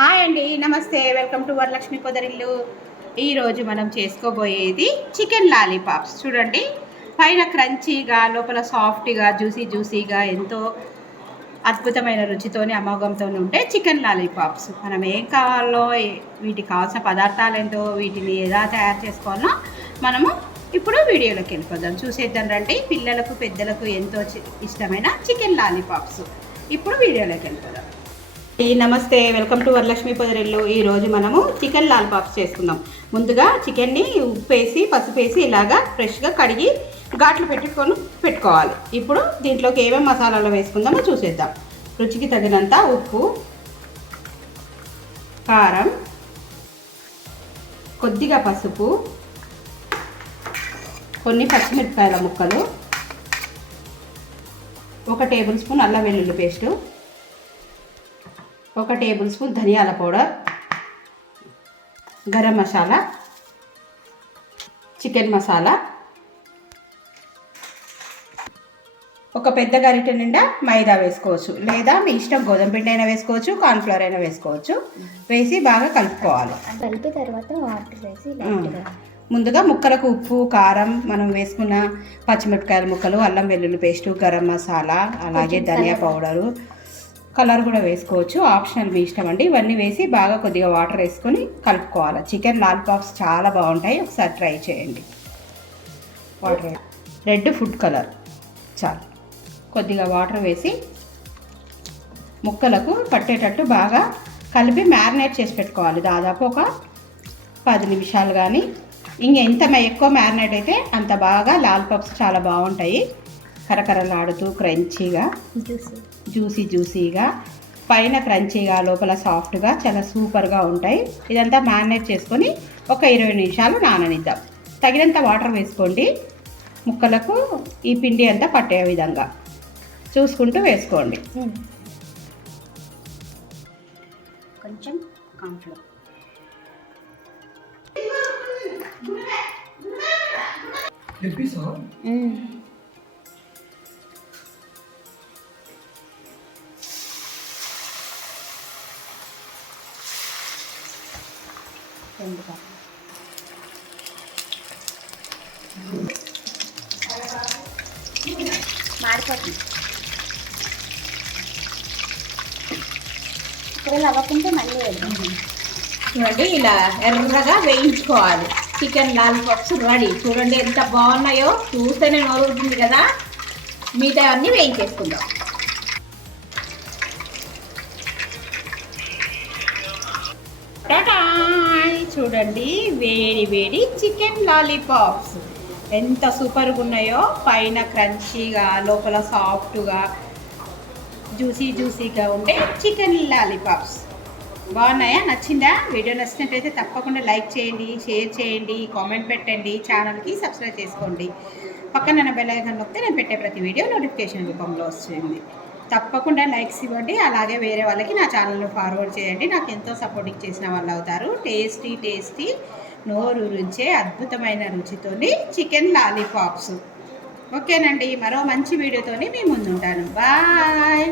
Hi అండి, నమస్తే. Welcome to Varalakshmi Podarillu. ఈరోజు మనం చేసుకోబోయేది చికెన్ లాలీపాప్స్. చూడండి, పైన క్రంచీగా, లోపల సాఫ్ట్గా, జ్యూసీగా, ఎంతో అద్భుతమైన రుచితోని అమోఘంతో ఉంటే చికెన్ లాలీపాప్స్. మనం ఏం కావాలో, వీటికి కావాల్సిన పదార్థాలు ఏంటో, వీటిని ఎలా తయారు చేసుకోవాలో మనము ఇప్పుడు వీడియోలోకి వెళ్ళిపోదాం. చూసేద్దాం రండి. పిల్లలకు పెద్దలకు ఎంతో ఇష్టమైన చికెన్ లాలీపాప్స్. ఇప్పుడు వీడియోలోకి వెళ్ళిపోదాం. నమస్తే, వెల్కమ్ టు వరలక్ష్మి పొదరిల్లు. ఈరోజు మనము చికెన్ లాలీపాప్స్ చేసుకుందాం. ముందుగా చికెన్ని ఉప్పేసి పసుపేసి ఇలాగా ఫ్రెష్గా కడిగి ఘాట్లు పెట్టుకోవాలి. ఇప్పుడు దీంట్లోకి ఏమేమి మసాలాలు వేసుకుందామో చూసేద్దాం. రుచికి తగినంత ఉప్పు, కారం, కొద్దిగా పసుపు, కొన్ని పచ్చిమిరపకాయల ముక్కలు, 1 టేబుల్ స్పూన్ అల్లం వెల్లుల్లి పేస్టు, 1 టేబుల్ స్పూన్ ధనియాల పౌడర్, గరం మసాలా, చికెన్ మసాలా, ఒక పెద్ద గరిటె నిండా మైదా వేసుకోవచ్చు, లేదా మీ ఇష్టం గోధుమ పిండి అయినా వేసుకోవచ్చు, కార్న్ఫ్లవర్ అయినా వేసుకోవచ్చు. వేసి బాగా కలుపుకోవాలి. కలిపి తర్వాత వాటర్ వేసి ముందుగా ముక్కలకు ఉప్పు, కారం, మనం వేసుకున్న పచ్చిమిరపకాయల ముక్కలు, అల్లం వెల్లుల్లి పేస్టు, గరం మసాలా, అలాగే ధనియా పౌడరు, కలర్ కూడా వేసుకోవచ్చు, ఆప్షనల్ మీ ఇష్టం అండి. ఇవన్నీ వేసి బాగా కొద్దిగా వాటర్ వేసుకొని కలుపుకోవాలి. చికెన్ లాలీపాప్స్ చాలా బాగుంటాయి, ఒకసారి ట్రై చేయండి. వాటర్, రెడ్ ఫుడ్ కలర్ చాలు. కొద్దిగా వాటర్ వేసి ముక్కలకు పట్టేటట్టు బాగా కలిపి మ్యారినేట్ చేసి పెట్టుకోవాలి. దాదాపు ఒక 10 నిమిషాలు. కానీ ఎంత ఎక్కువ మ్యారినేట్ అయితే అంత బాగా లాలీపాప్స్ చాలా బాగుంటాయి. కరకరలాడుతూ క్రంచీగా, జ్యూసీగా, పైన క్రంచీగా, లోపల సాఫ్ట్గా, చాలా సూపర్గా ఉంటాయి. ఇదంతా మ్యారినేట్ చేసుకొని ఒక 20 నిమిషాలు నాననిద్దాం. తగినంత వాటర్ వేసుకోండి. ముక్కలకు ఈ పిండి అంతా పట్టే విధంగా చూసుకుంటూ వేసుకోండి. కొంచెం కార్న్ఫ్లవర్, మాడిపోతుంది. ఇప్పుడు అవ్వకుంటే మళ్ళీ వేద్దాం. చూడండి, ఇలా ఎర్రగా వేయించుకోవాలి. Chicken lollipops ready. చూడండి ఎంత బాగున్నాయో, చూస్తేనే నోరు ఉంటుంది కదా. మిగతా అన్నీ వేయించేసుకుందాం. చూడండి, వేడి చికెన్ లాలీపాప్స్ ఎంత సూపర్గా ఉన్నాయో. పైన క్రంచీగా, లోపల సాఫ్ట్గా, జ్యూసీగా ఉండే చికెన్ లాలీపాప్స్ బాగున్నాయా? నచ్చిందా? వీడియో నచ్చినట్టయితే తప్పకుండా లైక్ చేయండి, షేర్ చేయండి, కామెంట్ పెట్టండి, ఛానల్కి సబ్స్క్రైబ్ చేసుకోండి. పక్కన బెల్ ఐకాన్ నొక్కితే నేను పెట్టే ప్రతి వీడియో నోటిఫికేషన్ రూపంలో వస్తుంది. తప్పకుండా లైక్స్ ఇవ్వండి. అలాగే వేరే వాళ్ళకి నా ఛానల్ను ఫార్వర్డ్ చేయండి. నాకు ఎంతో సపోర్టింగ్ చేసిన వాళ్ళు అవుతారు. టేస్టీ నోరు రుచే అద్భుతమైన రుచితోని చికెన్ లాలీపాప్స్. ఓకేనండి, మరో మంచి వీడియోతోని మీ ముందుంటాను. బాయ్.